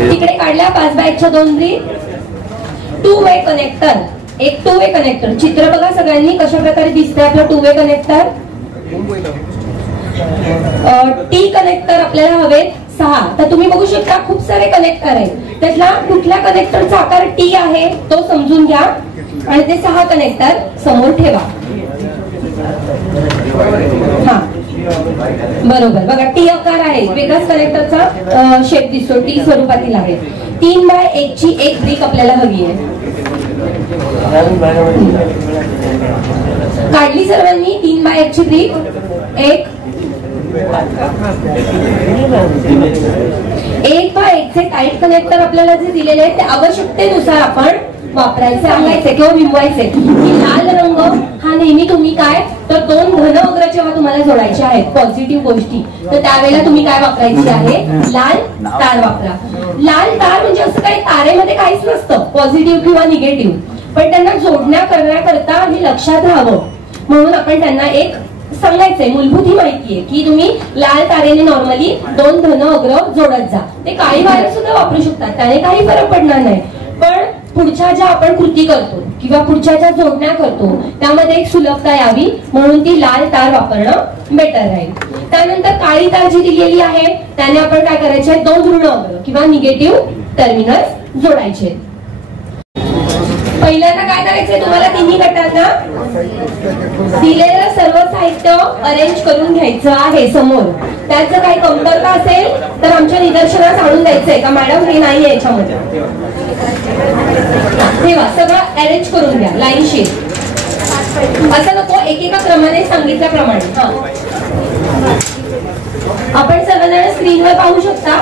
तिकडे काढल्या 5x च्या 2 ब्रिक. 2 वे कनेक्टर, एक 2 वे कनेक्टर. चित्र बघा सगळ्यांनी कशा प्रकारे दिसतंय आपलं 2 वे कनेक्टर. टी कनेक्टर आपल्याला हवेत 6. तर तुम्ही बघू शकता खूप सारे कनेक्टर आहेत. त्यातला कुठल्या कनेक्टरचा आकार टी आहे तो समजून घ्या आणि ते 6 कनेक्टर समोर ठेवा. हा बरोबर, बघा टी आकार आहे, वेगळाच कनेक्टरचा शेप दिसतो, टी स्वरूपातील आहे. 3x1 ची एक ब्रिक आपल्याला हवी आहे. काढली सर्वांनी 3x1 ची ब्रिक. 1x1 चे टाईट कनेक्टर आपल्याला जे दिलेले आहेत ते आवश्यकतेनुसार आपण वापरायचे आहे किंवा विंबवायचे. लाल रंग हा नेहमी तुम्ही काय तर 2 धन अग्र जेव्हा तुम्हाला जोडायचे आहेत पॉझिटिव्ह गोष्टी, तर त्यावेळेला तुम्ही काय वापरायची आहे, लाल तार वापरा. लाल तार म्हणजे असं काही तारेमध्ये काहीच नसतं पॉझिटिव्ह किंवा निगेटिव्ह, पण त्यांना जोडण्या करण्याकरता हे लक्षात राहावं म्हणून आपण त्यांना एक सांगायचंय. मूलभूत ही माहिती आहे की तुम्ही लाल तारेने नॉर्मली 2 धन अग्र जोडत जा. ते काळी वायर सुद्धा वापरू शकतात, त्याने काही फरक पडणार नाही. पण पुढच्या ज्या आपण कृती करतो किंवा पुढच्या ज्या जोडण्या करतो त्यामध्ये एक सुलभता यावी म्हणून ती लाल तार वापरणं बेटर राहील. त्यानंतर काळी तार जी दिलेली आहे त्याने आपण काय करायचे, 2 ऋण अग्र किंवा निगेटिव्ह टर्मिनल जोडायचे. पहिल्यांदा काय करायचंय तुम्हाला तिन्ही गटांना दिलेलं सर्व साहित्य अरेंज करून घ्यायचं आहे समोर. त्याचं काही कमतरता असेल तर आमच्या निदर्शनास आणून द्यायचंय का मॅडम हे नाही आहे याच्यामध्ये. तेव्हा सगळं अरेंज करून घ्या लाईनशीर, असं नको एकेका क्रमाने सांगितल्याप्रमाणे. आपण सर्वजण स्क्रीनवर पाहू शकता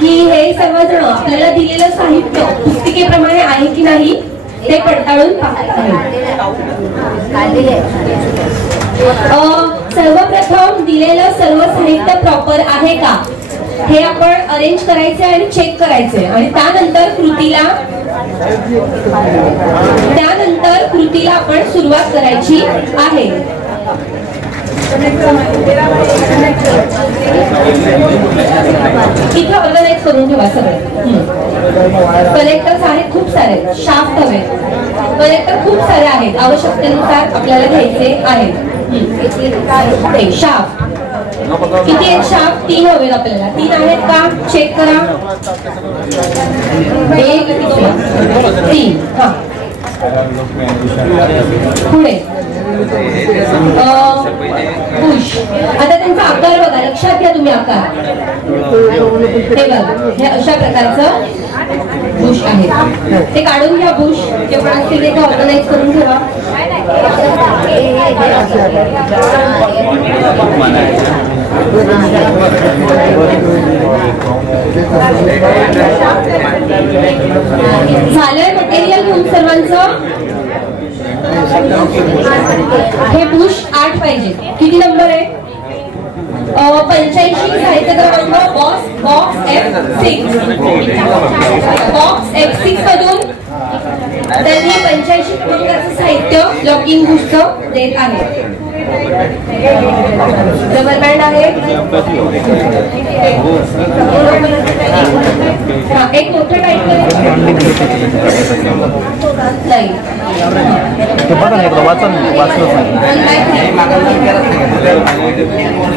की हे सर्वजण आपल्याला दिलेलं साहित्य पुस्तिकेप्रमाणे आहे की नाही ते पडताळून पाहत आहे. सर्वप्रथम दिलेलं सर्व साहित्य प्रॉपर आहे का हे आपण अरेंज करायचे आणि चेक करायचे आणि त्यानंतर कृतीला आपण सुरुवात करायची आहे. इथे ऑर्गनाइज करून ठेवा सगळे. कनेक्टर्स आहेत खूप सारे, शाफ्ट हवे कनेक्टर खूप सारे आहेत, आवश्यकतेनुसार आपल्याला घ्यायचे आहेत. शाफ्ट किती आहेत, शाफ्ट 3 हवेत आपल्याला. 3 आहेत का चेक करा. 1 3. हा पुढे पुश. आता त्यांचा आकार बघा, लक्षात घ्या तुम्ही आकार. हे बघा हे अशा प्रकारचं बुश आहे, ते काढून घ्या. बुश जे पण असतील ते ऑर्गनाइज करून ठेवा. झालंय मटेरियल घेऊन सर्वांचं. हे बुश 8 पाहिजे. किती नंबर आहे, 85 साहित्य क्रमांक बॉक्स F6. बॉक्स F6 मधून त्यांनी 85 क्रमांकाचं साहित्य लॉकिंग बुशचं देत आहे. रबर बँड आहे, एक मोठं टाईप नाही.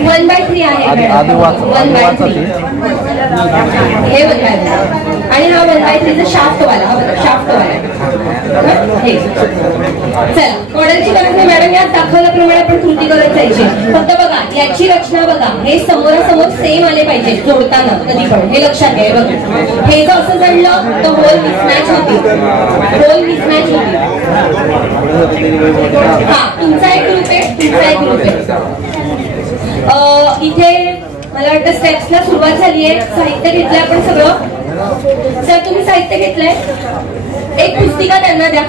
1/3 आहे. 1/3 हे बघा आणि हा 1/3 शाफ्ट वाला. शाफ्ट वाला चला मॉडेलची गरज नाही मॅडम, यात दाखवल्याप्रमाणे आपण कृती करत जायची. फक्त बघा याची रचना बघा, हे समोरासमोर सेम आले पाहिजे जोडताना कधी पण, हे लक्षात घ्या. बघा हे जर असं जडलं तर होल मिसमॅच होती. हा तुमचा एक ग्रुप आहे, तुमचा एक ग्रुप आहे. इथे मला वाटतं स्टेप्सला सुरुवात झाली आहे. साहित्य घेतलंय आपण सगळं. सर तुम्ही साहित्य घेतलंय, एक पुस्तिका त्यांना द्या.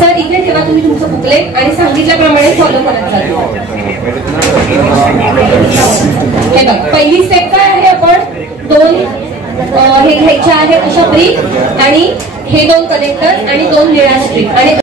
सर इथे ठेवा तुम्ही तुमचं बुकलेट आणि सांगितल्याप्रमाणे फॉलो करत चालू. हे बघ पहिली स्टेप काय आहे, आपण 2 हे घ्यायचे आहे अशा ब्रिक आणि हे 2 कनेक्टर आणि 2 निळ्या स्ट्रिप आणि